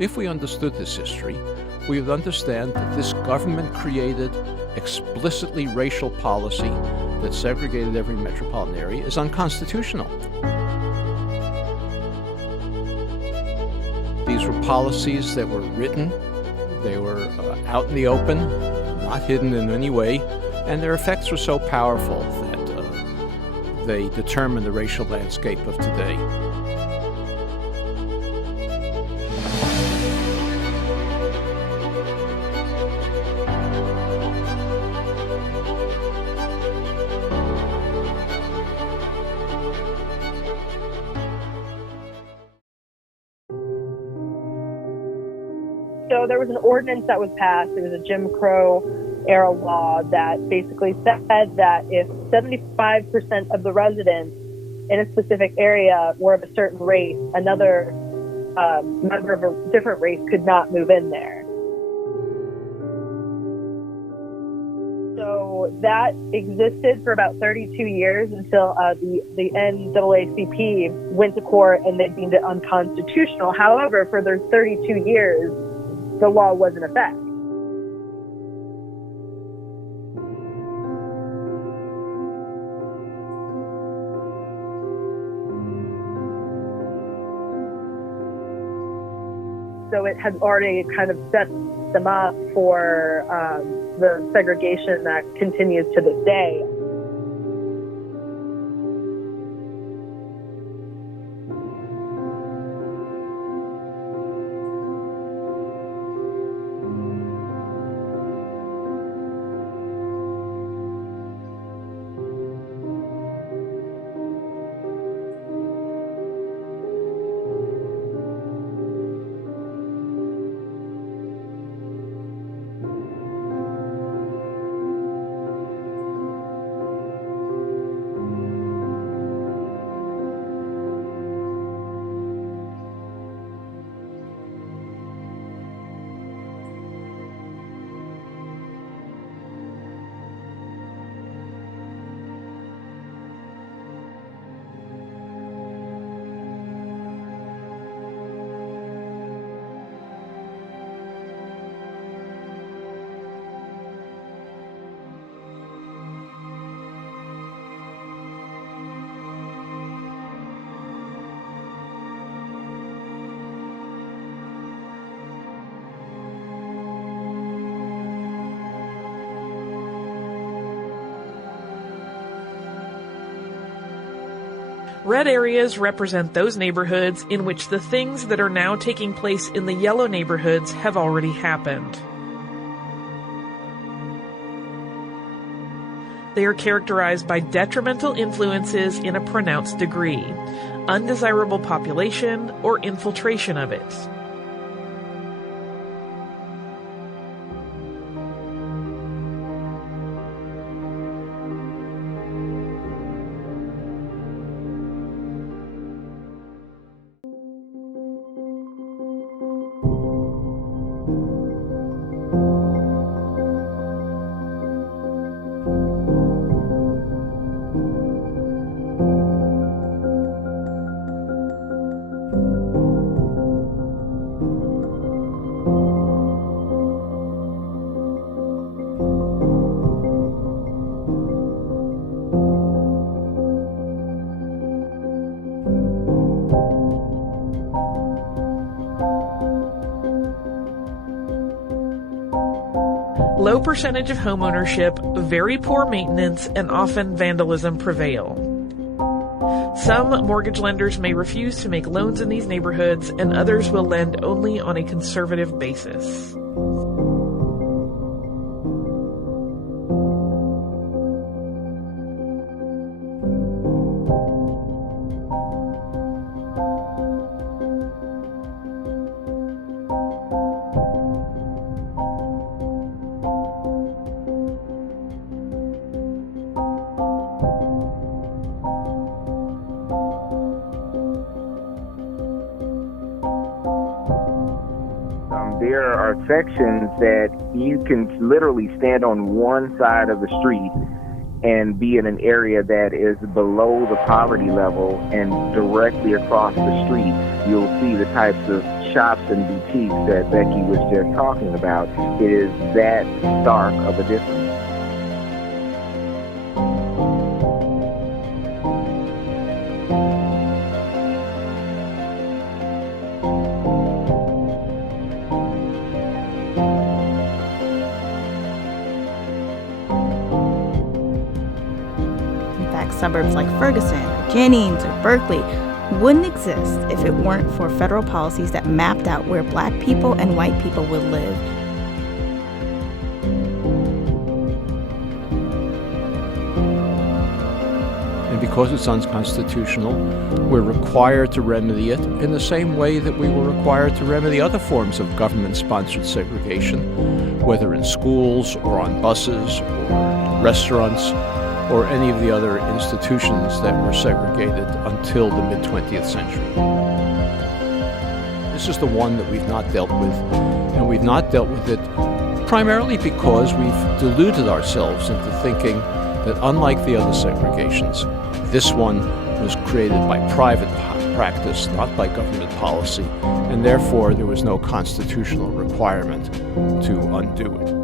If we understood this history, we would understand that this government-created, explicitly racial policy that segregated every metropolitan area is unconstitutional. These were policies that were written, they were out in the open, not hidden in any way, and their effects were so powerful that they determine the racial landscape of today. So there was an ordinance that was passed. It was a Jim Crow era law that basically said that if 75% of the residents in a specific area were of a certain race, another member of a different race could not move in there. So that existed for about 32 years until the NAACP went to court and they deemed it unconstitutional. However, for those 32 years, the law was in effect. So it had already kind of set them up for the segregation that continues to this day. Red areas represent those neighborhoods in which the things that are now taking place in the yellow neighborhoods have already happened. They are characterized by detrimental influences in a pronounced degree, undesirable population, or infiltration of it. Low percentage of homeownership, very poor maintenance, and often vandalism prevail. Some mortgage lenders may refuse to make loans in these neighborhoods, and others will lend only on a conservative basis. There are sections that you can literally stand on one side of the street and be in an area that is below the poverty level, and directly across the street you'll see the types of shops and boutiques that Becky was just talking about. It is that stark of a difference. Suburbs like Ferguson, or Jennings, or Berkeley wouldn't exist if it weren't for federal policies that mapped out where Black people and white people would live. And because it's unconstitutional, we're required to remedy it in the same way that we were required to remedy other forms of government-sponsored segregation, whether in schools or on buses or restaurants, or any of the other institutions that were segregated until the mid-20th century. This is the one that we've not dealt with, and we've not dealt with it primarily because we've deluded ourselves into thinking that unlike the other segregations, this one was created by private practice, not by government policy, and therefore there was no constitutional requirement to undo it.